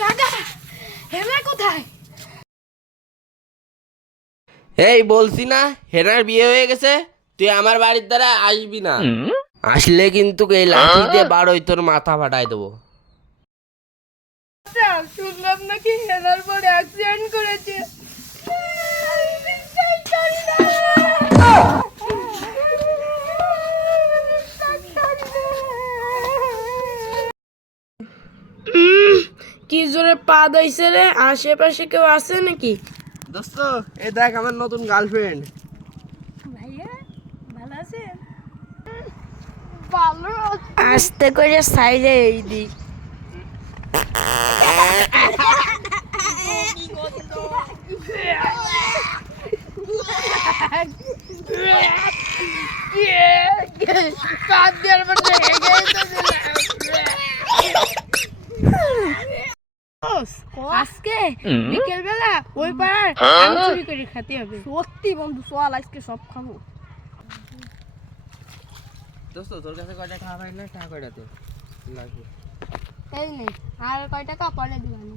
কাকা হেনা কোথায়? এই বলছি না হেনার বিয়ে হয়ে গেছে, তুই আমার বাড়ির দ্বারা আসবি না। আসলে কিন্তু এই লাঠি দিয়ে বাড়ই তোর মাথা ফাটাই দেবো। শুনলাম নাকি হেনার পর অ্যাক্সিডেন্ট করেছে। কি জোরে পা দইছে রে, আশেপাশে কেউ আছে নাকি? দোস্ত এই দেখ আমার নতুন গার্লফ্রেন্ড। ভাইয়া ভালো আছেন? ভালো আস্তে করে সাইডে এই দিক। আজকে বিকেল বেলা ওই পাড়ার আম চুরি করে খেতে হবে। সত্যি বন্ধু, চল আজকে সব খাবো। দোস্ত তোর কাছে কয়টা টাকা পাইলে টাকা কয়টাতে লাগবে? এই নেই, আর কয় টাকা পরে দিবানি।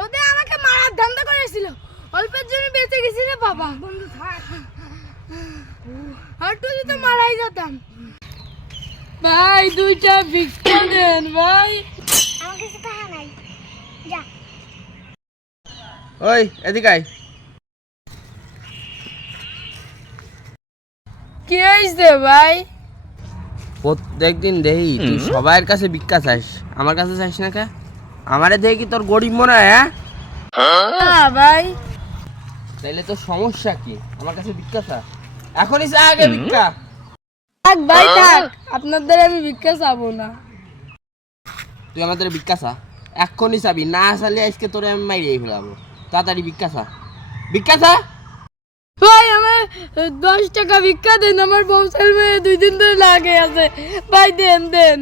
ওদের আমাকে মারার ধান্দা করেছিল, অল্পের জন্য বেঁচে গেছি রে বাবা। বন্ধু থাক, আর তুই তো মারাই যেতাম। ভাই দুইটা ভিক্ষা দেন ভাই। আমার কাছে টাকা নাই, যা। ওই এদিকে আয়। কি হয়েছে ভাই? প্রত্যেকদিন দেখি তুই সবার কাছে ভিক্ষা চাস, আমার কাছে চাস না কে? আমারে দেখি কি তোর গরিব মনে হয়? না ভাই, তাইলে তোর সমস্যা কি? আমার কাছে ভিক্ষা চা, এখনই চা আগে ভিক্ষা। থাক ভাই থাক, আপনাদের আমি ভিক্ষা চাবো না। তুই আমাদের ভিক্ষা চা, এখনই চাবি, না চালে আজকে তোরে আমি মাইরিয়ে ফেলাবো। তাড়াতাড়ি ভিক্ষা চা, ভিক্ষা চা। ভাই আমার 10 টাকা ভিক্ষা দেন, আমার বউ ছেলে 2 দিন ধরে লাগে আছে ভাই, দেন দেন।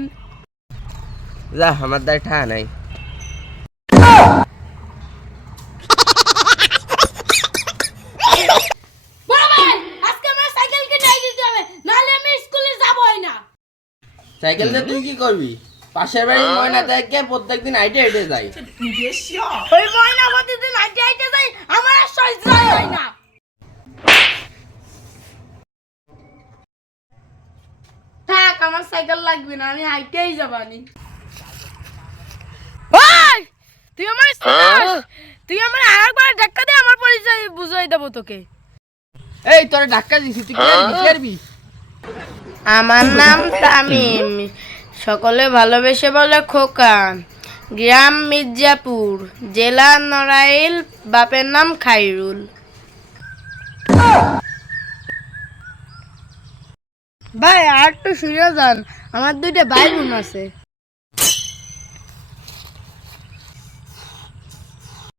যা, আমার দ্বারা ঠা নাই। আজকে আমার সাইকেল কিনে দিতে হবে, নাহলে আমি স্কুলে যাবই না। সাইকেল দিয়ে তুই কি করবি? পাশের বাড়ির ময়না দেখে প্রত্যেকদিন হাইটে হেঁটে যাই। ওই ময়না প্রতিদিন হাইটে হাইটে যাই, আমার আর সহ্য হয় না। থাক, আমার সাইকেল লাগবে না, আমি হাইটেই যাবানি। ওই তুই আমার তুই আমার আরেকবার ধাক্কা দে, আমার পরিচয় বুঝাই দেবো তোকে। এই তোরে ধাক্কা দিছি, তুই কি করবি? আমার নাম তামিম, সকলে ভালোবেসে বলে খোকা, গ্রাম মির্জাপুর, জেলা নড়াইল, বাপের নাম খাইরুল। ভাই আর একটু শুনে যান, আমার 2টা ভাই বোন আছে।